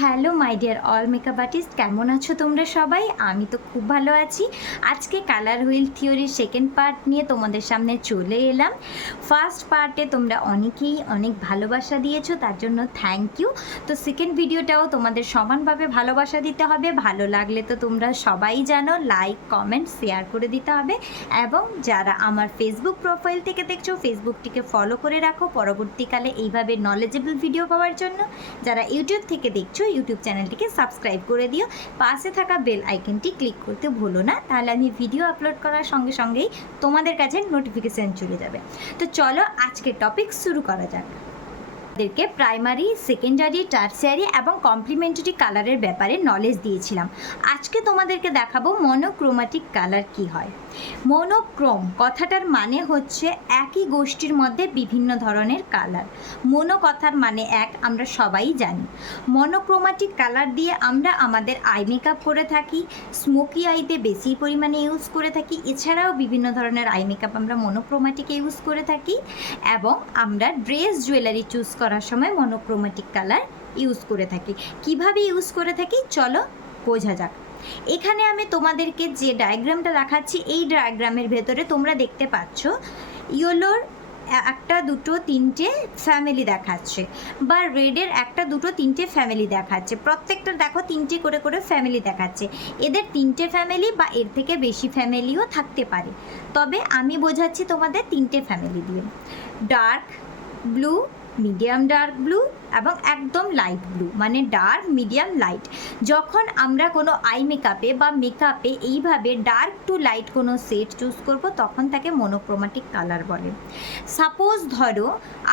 Hello my dear all makeup artist, কেমন আছো তোমরা সবাই? আমি তো খুব ভালো আছি। আজকে কালার হুইল থিওরির সেকেন্ড পার্ট নিয়ে তোমাদের সামনে চলে এলাম। ফার্স্ট পার্টে তোমরা অনেকেই অনেক ভালোবাসা দিয়েছো, তার জন্য থ্যাংক ইউ। তো সেকেন্ড ভিডিওটাও তোমাদের সমানভাবে ভালোবাসা দিতে হবে। ভালো লাগলে তো তোমরা সবাই জানো, লাইক কমেন্ট শেয়ার করে দিতে হবে। এবং যারা আমার ফেসবুক প্রোফাইল থেকে দেখছো, ফেসবুকটিকে ফলো করে রাখো পরবর্তীকালে এইভাবে নলেজেবল ভিডিও পাওয়ার জন্য। যারা ইউটিউব থেকে দেখছো, ইউটিউব চ্যানেলটিকে সাবস্ক্রাইব করে দিও, পাশে থাকা বেল আইকনটি ক্লিক করতে ভুলো না, তাহলে আমি ভিডিও আপলোড করার সঙ্গে সঙ্গেই তোমাদের কাছে নোটিফিকেশান চলে যাবে। তো চলো আজকে টপিক শুরু করা যাক। আমাদেরকে প্রাইমারি, সেকেন্ডারি, টার্সিয়ারি এবং কমপ্লিমেন্টারি কালারের ব্যাপারে নলেজ দিয়েছিলাম। আজকে তোমাদেরকে দেখাবো মনোক্রোমাটিক কালার কি হয়। মনোক্রোম কথাটার মানে হচ্ছে একই গোষ্ঠীর মধ্যে বিভিন্ন ধরনের কালার। মনো কথার মানে এক, আমরা সবাই জানি। মনোক্রোমাটিক কালার দিয়ে আমরা আমাদের আই মেকআপ করে থাকি, স্মোকি আইতে বেশি পরিমাণে ইউজ করে থাকি। এছাড়াও বিভিন্ন ধরনের আই মেকআপ আমরা মনোক্রোমাটিকে ইউজ করে থাকি, এবং আমরা ড্রেস জুয়েলারি চুজ করার সময় মনোক্রোমাটিক কালার ইউজ করে থাকি। কিভাবে ইউজ করে থাকি চলো বোঝা যাক। এখানে আমি তোমাদেরকে যে ডায়াগ্রামটা দেখাচ্ছি, এই ডায়াগ্রামের ভেতরে তোমরা দেখতে পাচ্ছ ইয়েলোর একটা দুটো তিনটে ফ্যামিলি দেখাচ্ছে, বা রেডের একটা দুটো তিনটে ফ্যামিলি দেখাচ্ছে। প্রত্যেকটা দেখো তিনটে করে করে ফ্যামিলি দেখাচ্ছে। এদের তিনটে ফ্যামিলি বা এর থেকে বেশি ফ্যামিলিও থাকতে পারে, তবে আমি বোঝাচ্ছি তোমাদের তিনটে ফ্যামিলি দিয়ে। Dark blue, medium dark blue এবং একদম লাইট ব্লু, মানে ডার্ক মিডিয়াম লাইট। যখন আমরা কোনো আই মেকআপে বা মেকআপে এইভাবে ডার্ক টু লাইট কোনো শেড চুজ করব, তখন তাকে মনোক্রোমাটিক কালার বলে। সাপোজ ধরো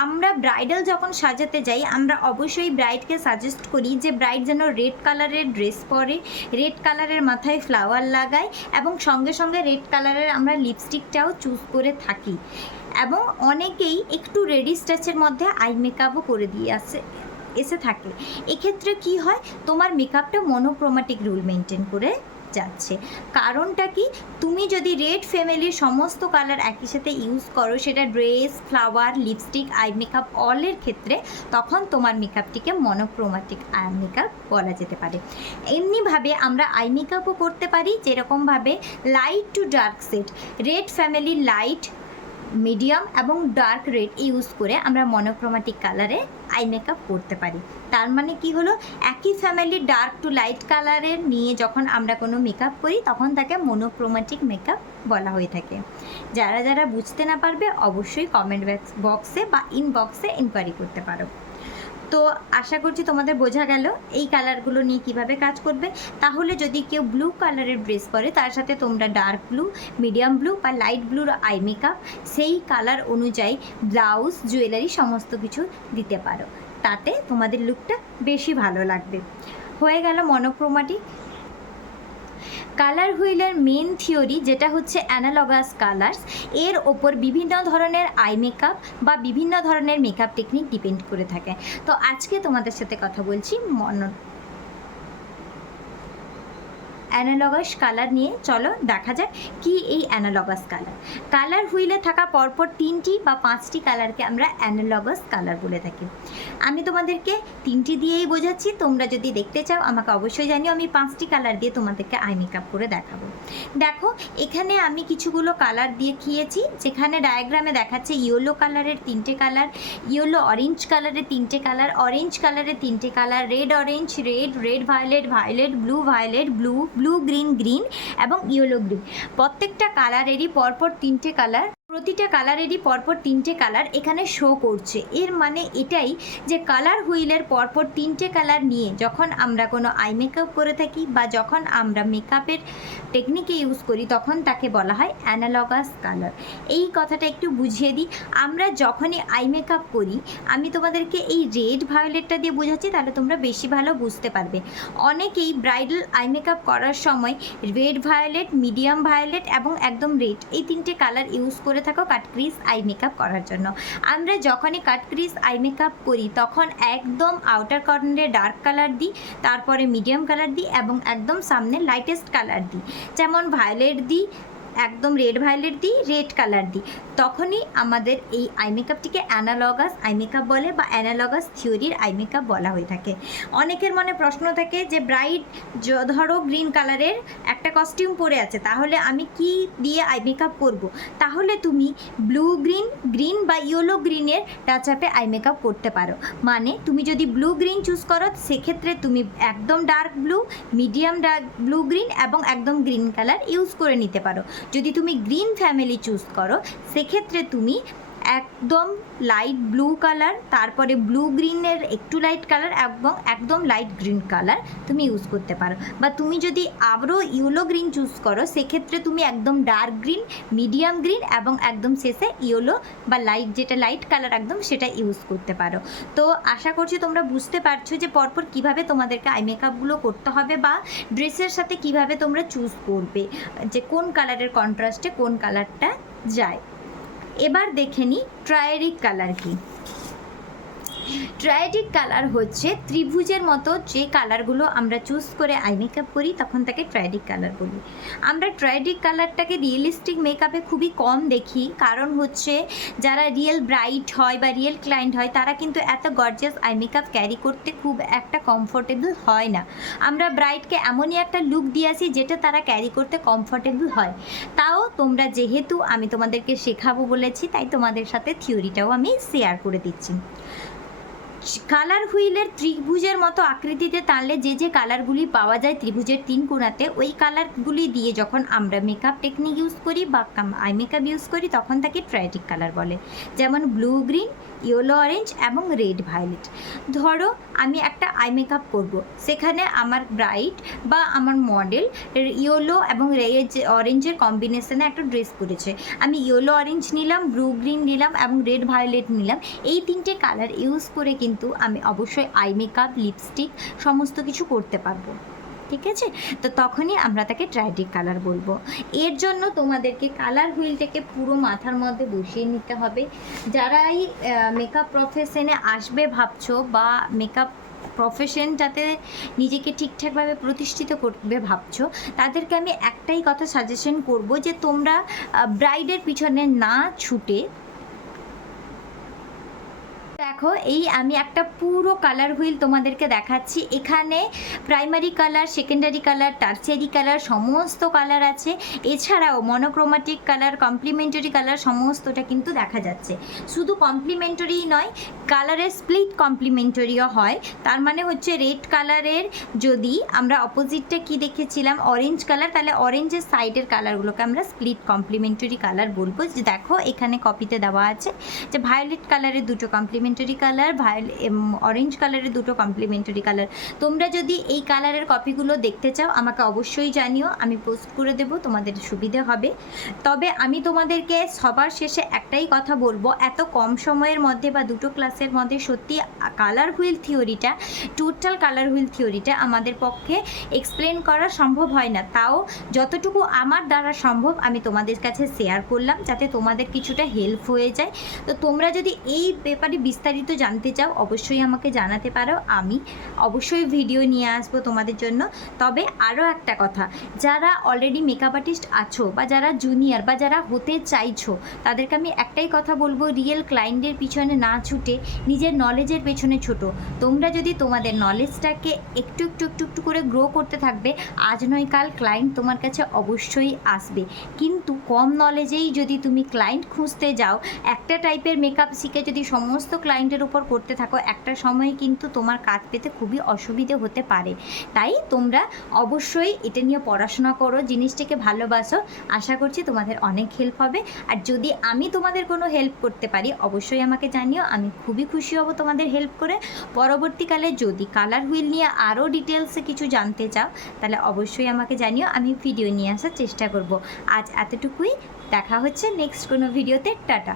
আমরা ব্রাইডাল যখন সাজাতে যাই, আমরা অবশ্যই ব্রাইডকে সাজেস্ট করি যে ব্রাইড যেন রেড কালারের ড্রেস পরে, রেড কালারের মাথায় ফ্লাওয়ার লাগায়, এবং সঙ্গে সঙ্গে রেড কালারের আমরা লিপস্টিকটাও চুজ করে থাকি। এবং অনেকেই একটু রেডিশ টাচের মধ্যে আই মেকআপও করে দিয়ে এসে থাকে। এক্ষেত্রে কি হয়, তোমার মেকআপটা মনোক্রোমাটিক রুল মেনটেন করে যাচ্ছে। কারণটা কি, তুমি যদি রেড ফ্যামিলির সমস্ত কালার একই সাথে ইউজ করো, সেটা dress, flower, lipstick, eye makeup অলের ক্ষেত্রে, তখন তোমার মেকআপটিকে মনোক্রোমাটিক আই মেকআপ বলা যেতে পারে। এমনিভাবে আমরা আই মেকআপও করতে পারি, যেরকমভাবে light to dark set, red family light, medium এবং ডার্ক রেড ইউজ করে আমরা মনোক্রোমাটিক কালারে আই মেকআপ করতে পারি। তার মানে কি হলো, একই ফ্যামিলি ডার্ক টু লাইট কালারের নিয়ে যখন আমরা কোনো মেকআপ করি, তখন তাকে মনোক্রোমাটিক মেকআপ বলা হয়ে থাকে। যারা যারা বুঝতে না পারবে অবশ্যই কমেন্ট বক্সে বা ইনবক্সে ইনকোয়ারি করতে পারো। তো আশা করছি তোমাদের বোঝা গেল এই কালারগুলো নিয়ে কিভাবে কাজ করবে। তাহলে যদি কেউ ব্লু কালারের ড্রেস পরে, তার সাথে তোমরা ডার্ক ব্লু, মিডিয়াম ব্লু বা লাইট ব্লুর আই মেকআপ সেই কালার অনুযায়ী ব্লাউজ, জুয়েলারি সমস্ত কিছু দিতে পারো, তাতে তোমাদের লুকটা বেশি ভালো লাগবে। হয়ে গেল মনোক্রোমাটিক। কালার হুইলের মেন থিওরি যেটা হচ্ছে অ্যানালগাস কালার্স, এর ওপর বিভিন্ন ধরনের আই মেকআপ বা বিভিন্ন ধরনের মেকআপ টেকনিক ডিপেন্ড করে থাকে। তো আজকে তোমাদের সাথে কথা বলছি অ্যানালগাস কালার নিয়ে। চলো দেখা যাক কি এই অ্যানালগাস কালার। কালার হুইলে থাকা পরপর 3টি বা 5টি কালারকে আমরা অ্যানালগাস কালার বলে থাকি। আমি তোমাদেরকে 3টি দিয়েই বোঝাচ্ছি, তোমরা যদি দেখতে চাও আমাকে অবশ্যই জানিও, আমি 5টি কালার দিয়ে তোমাদেরকে আই মেকআপ করে দেখাবো। দেখো এখানে আমি কিছুগুলো কালার দিয়ে দেখিয়েছি, যেখানে ডায়াগ্রামে দেখাচ্ছে ইয়েলো কালারের 3টে কালার, ইয়েলো অরেঞ্জ কালারের 3টে কালার, অরেঞ্জ কালারের 3টে colour, red orange, red, red violet, violet, blue violet, blue, blue green, green এবং ইয়েলো গ্রিন। প্রত্যেকটা কালারেরই পরপর 3টে কালার, প্রতিটা কালারেরই পরপর 3টে কালার এখানে শো করছে। এর মানে এটাই যে কালার হুইলের পরপর 3টে কালার নিয়ে যখন আমরা কোনো আই মেকআপ করে থাকি বা যখন আমরা মেকআপের টেকনিকে ইউজ করি, তখন তাকে বলা হয় অ্যানালগাস কালার। এই কথাটা একটু বুঝিয়ে দিই। আমরা যখনই আই মেকআপ করি, আমি তোমাদেরকে এই রেড ভায়োলেটটা দিয়ে বোঝাচ্ছি, তাহলে তোমরা বেশি ভালো বুঝতে পারবে। অনেকেই ব্রাইডাল আই মেকআপ করার সময় রেড ভায়োলেট, মিডিয়াম ভায়োলেট এবং একদম রেড, এই 3টে কালার ইউজ করে থাকো কাট ক্রিজ আই মেকআপ করার জন্য। আমরা যখনই কাট ক্রিজ আই মেকআপ করি, তখন একদম আউটার কর্নারে ডার্ক কালার দিই, তারপরে মিডিয়াম কালার দিই এবং একদম সামনে লাইটেস্ট কালার দিই। যেমন ভায়োলেট দিই, একদম রেড ভায়োলেট দিই, রেড কালার দিই। তখনই আমাদের এই আই মেকআপটিকে অ্যানালগাস আই মেকআপ বলে বা অ্যানালগাস থিওরির আই মেকআপ বলা হয়ে থাকে। অনেকের মনে প্রশ্ন থাকে যে ব্রাইড ধরো গ্রিন কালারের একটা কস্টিউম পরে আছে, তাহলে আমি কি দিয়ে আই মেকআপ করব? তাহলে তুমি ব্লু গ্রিন বা ইয়েলো গ্রিনের টাচ আপে আই মেকআপ করতে পারো। মানে তুমি যদি ব্লু গ্রিন চুজ করো সেক্ষেত্রে তুমি একদম dark blue, medium dark blue green এবং একদম গ্রিন কালার ইউজ করে নিতে পারো। যদি তুমি গ্রিন ফ্যামিলি চুজ করো সেক্ষেত্রে তুমি একদম লাইট ব্লু কালার, তারপরে ব্লু গ্রিনের একটু লাইট কালার এবং একদম লাইট গ্রিন কালার তুমি ইউজ করতে পারো। বা তুমি যদি আবারও ইয়েলো গ্রিন চুজ করো সেক্ষেত্রে তুমি একদম ডার্ক গ্রিন, মিডিয়াম গ্রিন এবং একদম শেষে ইয়েলো বা লাইট, যেটা লাইট কালার একদম, সেটা ইউজ করতে পারো। তো আশা করছি তোমরা বুঝতে পারছো যে পরপর কিভাবে তোমাদেরকে আই মেকআপগুলো করতে হবে বা ড্রেসের সাথে কিভাবে তোমরা চুজ করবে যে কোন কালারের কন্ট্রাস্টে কোন কালারটা যায়। এবার দেখে নিই ট্রায়ারিক কালার কি। ট্রায়াডিক কালার হচ্ছে ত্রিভুজের মতো যে কালারগুলো আমরা চুজ করে আই মেকআপ করি তখন তাকে ট্রায়াডিক কালার বলি। আমরা ট্রায়াডিক কালারটাকে রিয়েলিস্টিক মেকআপে খুবই কম দেখি, কারণ হচ্ছে যারা রিয়েল ব্রাইড হয় বা রিয়েল ক্লায়েন্ট হয় তারা কিন্তু এত গর্জিয়াস আই মেকআপ ক্যারি করতে খুব একটা কমফোর্টেবল হয় না। আমরা ব্রাইডকে এমনই একটা লুক দিয়ে আসি যেটা তারা ক্যারি করতে কমফোর্টেবল হয়। তাও তোমরা যেহেতু আমি তোমাদেরকে শেখাবো বলেছি তাই তোমাদের সাথে থিওরিটাও আমি শেয়ার করে দিচ্ছি। কালার হুইলের ত্রিভুজের মতো আকৃতিতে টানলে যে যে কালারগুলি পাওয়া যায় ত্রিভুজের তিন কোণাতে, ওই কালারগুলি দিয়ে যখন আমরা মেকআপ টেকনিক ইউজ করি বা আই মেকআপ ইউজ করি তখন তাকে ট্রায়াডিক কালার বলে। যেমন ব্লু গ্রিন, ইয়েলো অরেঞ্জ এবং রেড ভায়োলেট। ধরো আমি একটা আই মেকআপ করব, সেখানে আমার ব্রাইড বা আমার মডেল ইয়েলো এবং রেড অরেঞ্জের কম্বিনেশনে একটা ড্রেস পরেছে। আমি ইয়েলো অরেঞ্জ নিলাম, ব্লু গ্রিন নিলাম এবং রেড ভায়োলেট নিলাম। এই তিনটে কালার ইউজ করে কিন্তু আমি অবশ্যই আই মেকআপ, লিপস্টিক সমস্ত কিছু করতে পারবো। ঠিক আছে, তো তখনই আমরা তাকে ট্রায়াডিক কালার বলবো। এর জন্য তোমাদেরকে কালার হুইলটাকে পুরো মাথার মধ্যে বসিয়ে নিতে হবে। যারাই মেকআপ প্রফেশনে আসবে ভাবছো বা মেকআপ প্রফেশনটাতে নিজেকে ঠিকঠাকভাবে প্রতিষ্ঠিত করবে ভাবছো, তাদেরকে আমি একটাই কথা সাজেশন করব যে তোমরা ব্রাইডের পিছনে না ছুটে দেখো, এই আমি একটা পুরো কালার হুইল তোমাদেরকে দেখাচ্ছি। এখানে primary colour, secondary colour, tertiary colour সমস্ত কালার আছে। এছাড়াও মনোক্রোমাটিক কালার, কমপ্লিমেন্টারি কালার সমস্তটা কিন্তু দেখা যাচ্ছে। শুধু কমপ্লিমেন্টারিই নয়, কালারের স্প্লিট কমপ্লিমেন্টারিও হয়। তার মানে হচ্ছে রেড কালারের যদি আমরা অপোজিটটা কি দেখেছিলাম অরেঞ্জ কালার, তাহলে অরেঞ্জের সাইডের কালারগুলোকে আমরা স্প্লিট কমপ্লিমেন্টারি কালার বলবো। যে দেখো এখানে কপিতে দেওয়া আছে যে ভায়োলেট কালারের দুটো কমপ্লিমেন্টারি কালার, অরেঞ্জ কালারের দুটো কমপ্লিমেন্টারি কালার। তোমরা যদি এই কালারের কপিগুলো দেখতে চাও আমাকে অবশ্যই জানিও, আমি পোস্ট করে দেবো, তোমাদের সুবিধে হবে। তবে আমি তোমাদেরকে সবার শেষে একটাই কথা বলবো, এত কম সময়ের মধ্যে বা দুটো ক্লাসের মধ্যে সত্যি কালার হুইল থিওরিটা, টোটাল কালার হুইল থিওরিটা আমাদের পক্ষে এক্সপ্লেন করা সম্ভব হয় না। তাও যতটুকু আমার দ্বারা সম্ভব আমি তোমাদের কাছে শেয়ার করলাম যাতে তোমাদের কিছুটা হেল্প হয়ে যায়। তো তোমরা যদি এই ব্যাপারে বিস্তারিত জানতে চাও অবশ্যই আমাকে জানাতে পারো, আমি অবশ্যই ভিডিও নিয়ে আসবো তোমাদের জন্য। তবে আরও একটা কথা, যারা অলরেডি মেকআপ আর্টিস্ট আছো বা যারা জুনিয়র বা যারা হতে চাইছো তাদেরকে আমি একটাই কথা বলবো, রিয়েল ক্লায়েন্টের পিছনে না ছুটে নিজের নলেজের পেছনে ছোটো। তোমরা যদি তোমাদের নলেজটাকে একটু একটু একটু একটু করে গ্রো করতে থাকবে, আজ নয় কাল ক্লায়েন্ট তোমার কাছে অবশ্যই আসবে। কিন্তু কম নলেজেই যদি তুমি ক্লায়েন্ট খুঁজতে যাও, একটা টাইপের মেকআপ শিখে যদি সমস্ত ক্লায়েন্টের উপর করতে থাকো, একটা সময় কিন্তু তোমার কাজ পেতে খুবই অসুবিধে হতে পারে। তাই তোমরা অবশ্যই এটা নিয়ে পড়াশোনা করো, জিনিসটাকে ভালোবাসো। আশা করছি তোমাদের অনেক হেল্প হবে। আর যদি আমি তোমাদের কোনো হেল্প করতে পারি অবশ্যই আমাকে জানিও, আমি খুবই খুশি হব তোমাদের হেল্প করে। পরবর্তীকালে যদি কালার হুইল নিয়ে আরও ডিটেলসে কিছু জানতে চাও তাহলে অবশ্যই আমাকে জানিও, আমি ভিডিও নিয়ে আসার চেষ্টা করব। আজ এতটুকুই, দেখা হচ্ছে নেক্সট কোনো ভিডিওতে। টাটা।